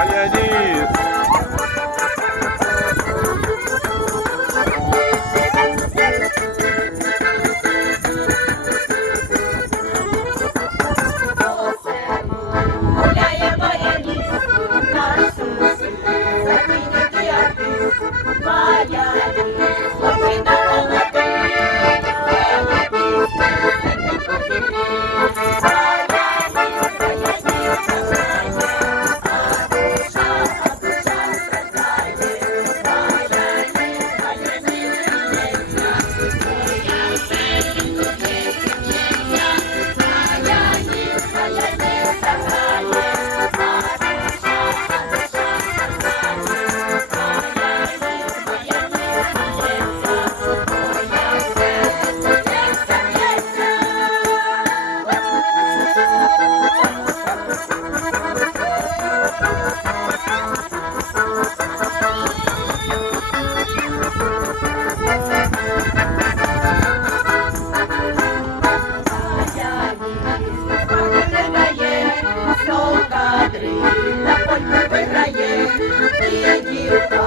Olha ali. Кадри, на польку виграє, і дівка,